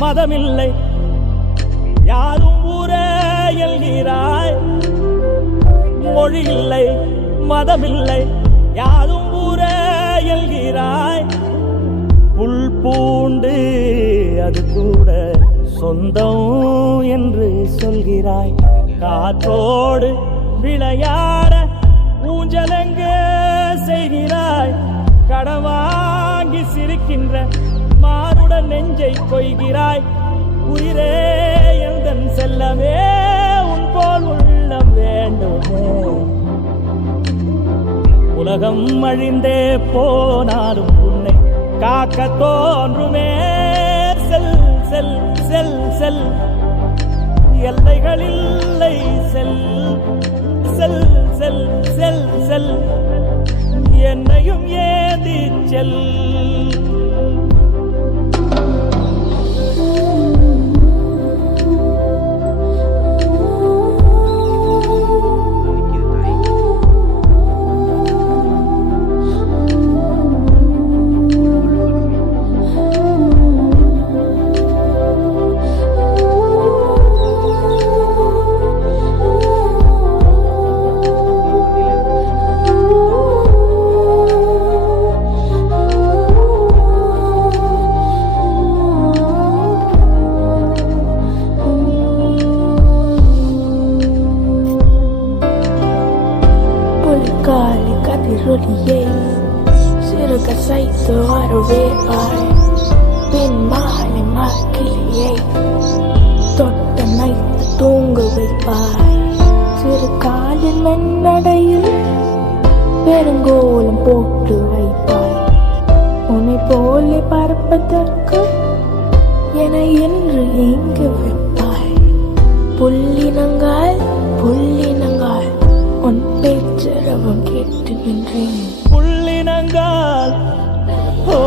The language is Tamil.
மதமில்லை யாரும் ஊரே எல்கிறாய். மொழி இல்லை மதமில்லை யாரும் ஊரே எல்கிறாய். புல் பூண்டு அது கூட சொந்தம் என்று சொல்கிறாய். காற்றோடு விளையாட ஊஞ்சலங்க செய்கிறாய். கடவாங்கி சிரிக்கின்ற மானுடன் நெஞ்சை கொய்கிறாய். உயிரே எந்தன் செல்லமே உன் போல் உள்ளம் வேண்டுமே. உலகம் அழிந்தே போனாலும் உன்னை காக்க தோன்றுமே. செல் செல் செல் செல் எல்லைகளில்லை. செல் செல் செல் செல் செல் என்னையும் ஏந்தி செல். Kali kadiroliye Sirga saito arove ai Bin mahali makiliye Totta naittu tunga வைப்பாய். சிறு காலில் மண்ணடையில் பெருங்கோலம் போட்டு வைப்பாய். உன்னை போலே பார்ப்பதற்கு என என்று இங்கு வைப்பாய். புள்ளினங்கால் புள்ளினங்கால் உன் பேச்சரவம் கேட்டு நின்றேன். புள்ளினங்கால் ஓ